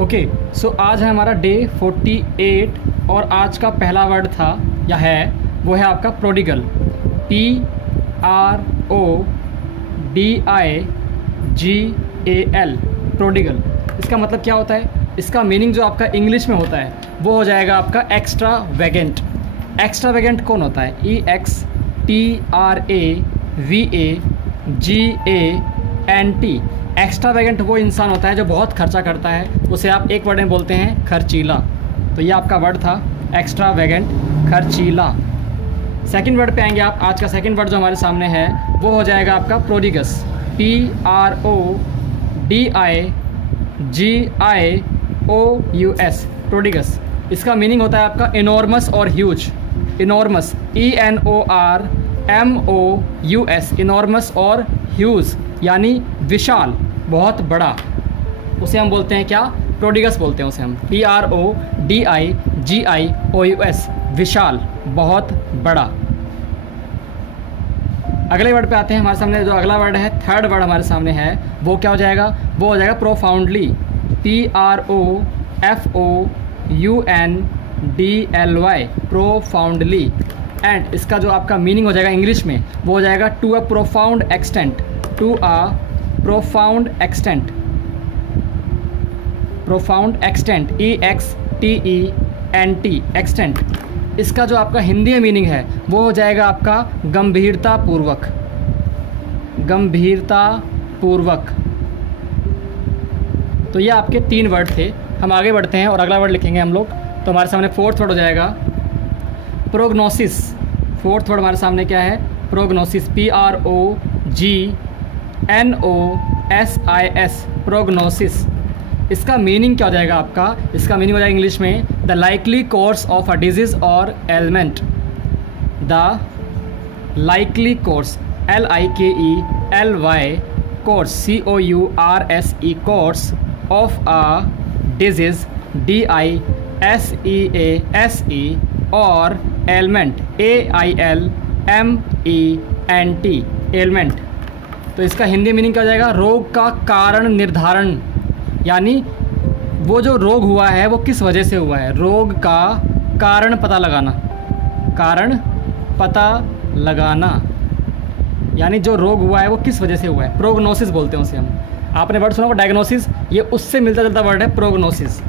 Okay, सो आज है हमारा डे 48 और आज का पहला वर्ड था या है वो है आपका प्रोडिगल। PRODIGAL, prodigal. इसका मतलब क्या होता है? इसका मीनिंग जो आपका इंग्लिश में होता है वो हो जाएगा आपका एक्स्ट्रा वैगेंट। एक्स्ट्रा वैगेंट कौन होता है? EXTRAVAGANT। एक्स्ट्रा वैगेंट वो इंसान होता है जो बहुत खर्चा करता है, उसे आप एक वर्ड में बोलते हैं खर्चीला। तो ये आपका वर्ड था एक्स्ट्रा वैगेंट, खर्चीला। सेकंड वर्ड पे आएंगे आप। आज का सेकंड वर्ड जो हमारे सामने है वो हो जाएगा आपका प्रोडिगस। PRODIGIOUS, प्रोडिगस। इसका मीनिंग होता है आपका इनॉर्मस और ह्यूज। इनॉर्मस ENORMOUS, इनॉर्मस और ह्यूज यानी विशाल, बहुत बड़ा। उसे हम बोलते हैं क्या? प्रोडिगस बोलते हैं उसे हम। PRODIGIOUS, विशाल, बहुत बड़ा। अगले वर्ड पे आते हैं। हमारे सामने जो अगला वर्ड है, थर्ड वर्ड हमारे सामने है, वो क्या हो जाएगा? वो हो जाएगा प्रोफाउंडली। PROFOUNDLY, profoundly. एंड इसका जो आपका मीनिंग हो जाएगा इंग्लिश में वो हो जाएगा to a profound extent. To a profound extent, profound extent, EXTENT, extent. इसका जो आपका हिंदी में मीनिंग है वो हो जाएगा आपका गंभीरता पूर्वक। गंभीरता पूर्वक। तो ये आपके 3 वर्ड थे। हम आगे बढ़ते हैं और अगला वर्ड लिखेंगे हम लोग। तो हमारे सामने फोर्थ वर्ड हो जाएगा प्रोग्नोसिस। फोर्थ वर्ड हमारे सामने क्या है? प्रोग्नोसिस। PROGNOSIS, prognosis. इसका मीनिंग क्या हो जाएगा आपका? इसका मीनिंग हो जाएगा इंग्लिश में the likely course of a disease और ailment. The likely course, LIKELY, course, COURSE, course of a disease, DISEASE, और एलिमेंट, AILMENT, एलिमेंट। तो इसका हिंदी मीनिंग क्या हो जाएगा? रोग का कारण निर्धारण, यानी वो जो रोग हुआ है वो किस वजह से हुआ है, रोग का कारण पता लगाना। कारण पता लगाना यानी जो रोग हुआ है वो किस वजह से हुआ है। प्रोग्नोसिस बोलते हैं उसे हम। आपने वर्ड सुना होगा डायग्नोसिस, ये उससे मिलता जुलता वर्ड है प्रोग्नोसिस।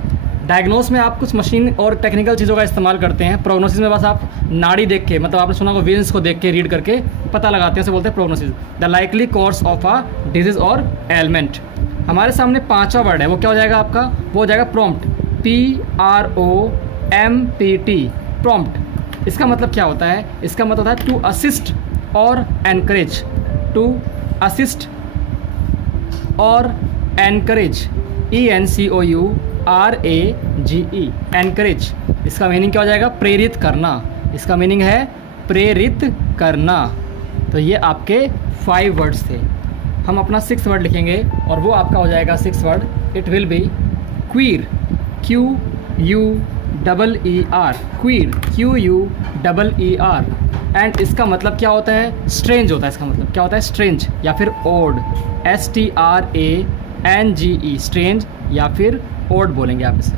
डायग्नोस में आप कुछ मशीन और टेक्निकल चीज़ों का इस्तेमाल करते हैं। प्रोग्नोसिस में बस आप नाड़ी देख के, मतलब आपने सुना होगा वेन्स को देख के, रीड करके पता लगाते हैं, उसे बोलते हैं prognosis. The likely course of a disease और एलिमेंट। हमारे सामने 5वां वर्ड है, वो क्या हो जाएगा आपका? वो हो जाएगा प्रॉम्प्ट। PROMPT, prompt. इसका मतलब क्या होता है? इसका मतलब होता है टू असिस्ट और एनकरेज। टू असिस्ट और एनकरेज, ENCOURAGE, एनकरेज। इसका मीनिंग क्या हो जाएगा? प्रेरित करना। इसका मीनिंग है प्रेरित करना। तो ये आपके 5 वर्ड्स थे। हम अपना 6th वर्ड लिखेंगे और वो आपका हो जाएगा 6th word, it will B queer. QUEER, queer, QUEER। And इसका मतलब क्या होता है? स्ट्रेंज होता है। इसका मतलब क्या होता है? स्ट्रेंज या फिर ओड, STRANGE, स्ट्रेंज या फिर ओड बोलेंगे आप इसे।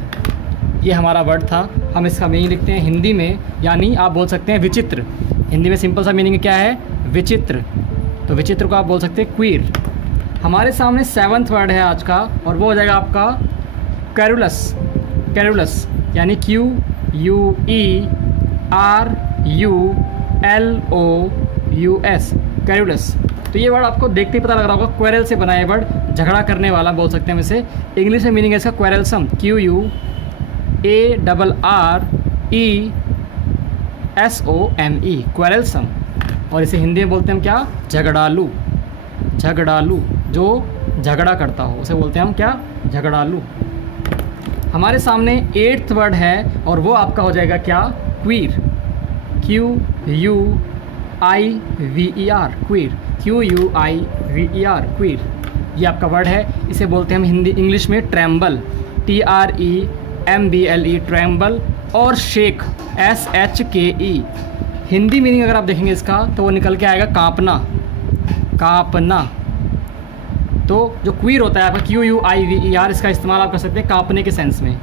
ये हमारा वर्ड था। हम इसका मीनिंग लिखते हैं हिंदी में, यानी आप बोल सकते हैं विचित्र। हिंदी में सिंपल सा मीनिंग क्या है? विचित्र। तो विचित्र को आप बोल सकते हैं क्वीर। हमारे सामने 7th वर्ड है आज का और वो हो जाएगा आपका कैरुलस। कैरुलस यानी QUERULOUS, कैरुलस। तो ये वर्ड आपको देखते ही पता लग रहा होगा, क्वेरल से बना है वर्ड, झगड़ा करने वाला बोल सकते हैं हम इसे। इंग्लिश में मीनिंग है इसका क्वेरलसम, QUARRESOME, क्वेरलसम। और इसे हिंदी में बोलते हैं हम क्या? झगड़ालू। झगड़ालू, जो झगड़ा करता हो उसे बोलते हैं हम क्या? झगड़ालू। हमारे सामने 8th वर्ड है और वो आपका हो जाएगा क्या? Queer. QUIVER, queer, QUIVER, queer. ये आपका वर्ड है। इसे बोलते हैं हम हिंदी इंग्लिश में ट्रैम्बल, TREMBLE, ट्रैम्बल। और शेक, SHKE। हिंदी मीनिंग अगर आप देखेंगे इसका तो वो निकल के आएगा कांपना। कांपना। तो जो क्वीर होता है आपका QUIVER, इसका इस्तेमाल आप कर सकते हैं कांपने के सेंस में।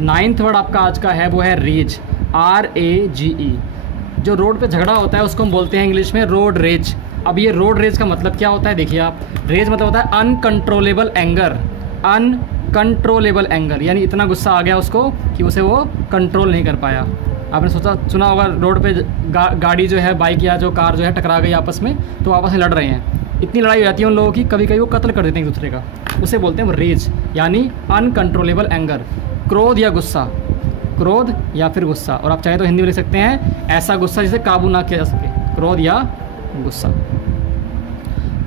9th वर्ड आपका आज का है वो है रेज, RAGE। जो रोड पे झगड़ा होता है उसको हम बोलते हैं इंग्लिश में रोड रेज। अब ये रोड रेज का मतलब क्या होता है, देखिए आप, रेज मतलब होता है अनकंट्रोलेबल एंगर, अनकंट्रोलेबल एंगर, यानी इतना गुस्सा आ गया उसको कि उसे वो कंट्रोल नहीं कर पाया। आपने सुना होगा रोड पे गाड़ी जो है, बाइक या जो कार जो है टकरा गई आपस में, तो आपस में लड़ रहे हैं, इतनी लड़ाई हो जाती है उन लोगों की, कभी कभी वो कत्ल कर देते हैं एक दूसरे का, उसे बोलते हैं रेज, यानी अनकंट्रोलेबल एंगर। क्रोध या गुस्सा, क्रोध या फिर गुस्सा, और आप चाहे तो हिंदी में लिख सकते हैं ऐसा गुस्सा जिसे काबू ना किया जा सके, क्रोध या गुस्सा।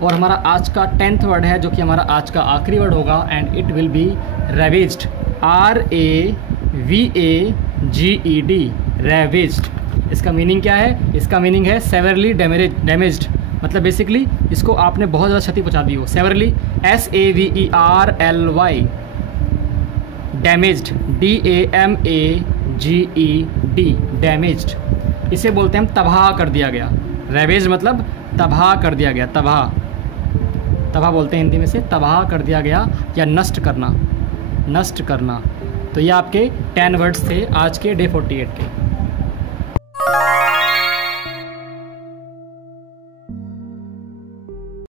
और हमारा आज का 10th वर्ड है जो कि हमारा आज का आखिरी वर्ड होगा, and it will be ravaged, RAVAGED, ravaged. इसका मीनिंग क्या है, इसका मीनिंग है सेवरली डैमेज्ड, मतलब बेसिकली इसको आपने बहुत ज़्यादा क्षति पहुंचा दी हो। Severally SAVERLY, damaged DAMAGED, damaged. इसे बोलते हैं हम तबाह कर दिया गया। रेवेज मतलब तबाह कर दिया गया, तबाह बोलते हैं हिंदी में से, तबाह कर दिया गया या नष्ट करना, नष्ट करना। तो ये आपके 10 वर्ड्स थे आज के डे 48 के।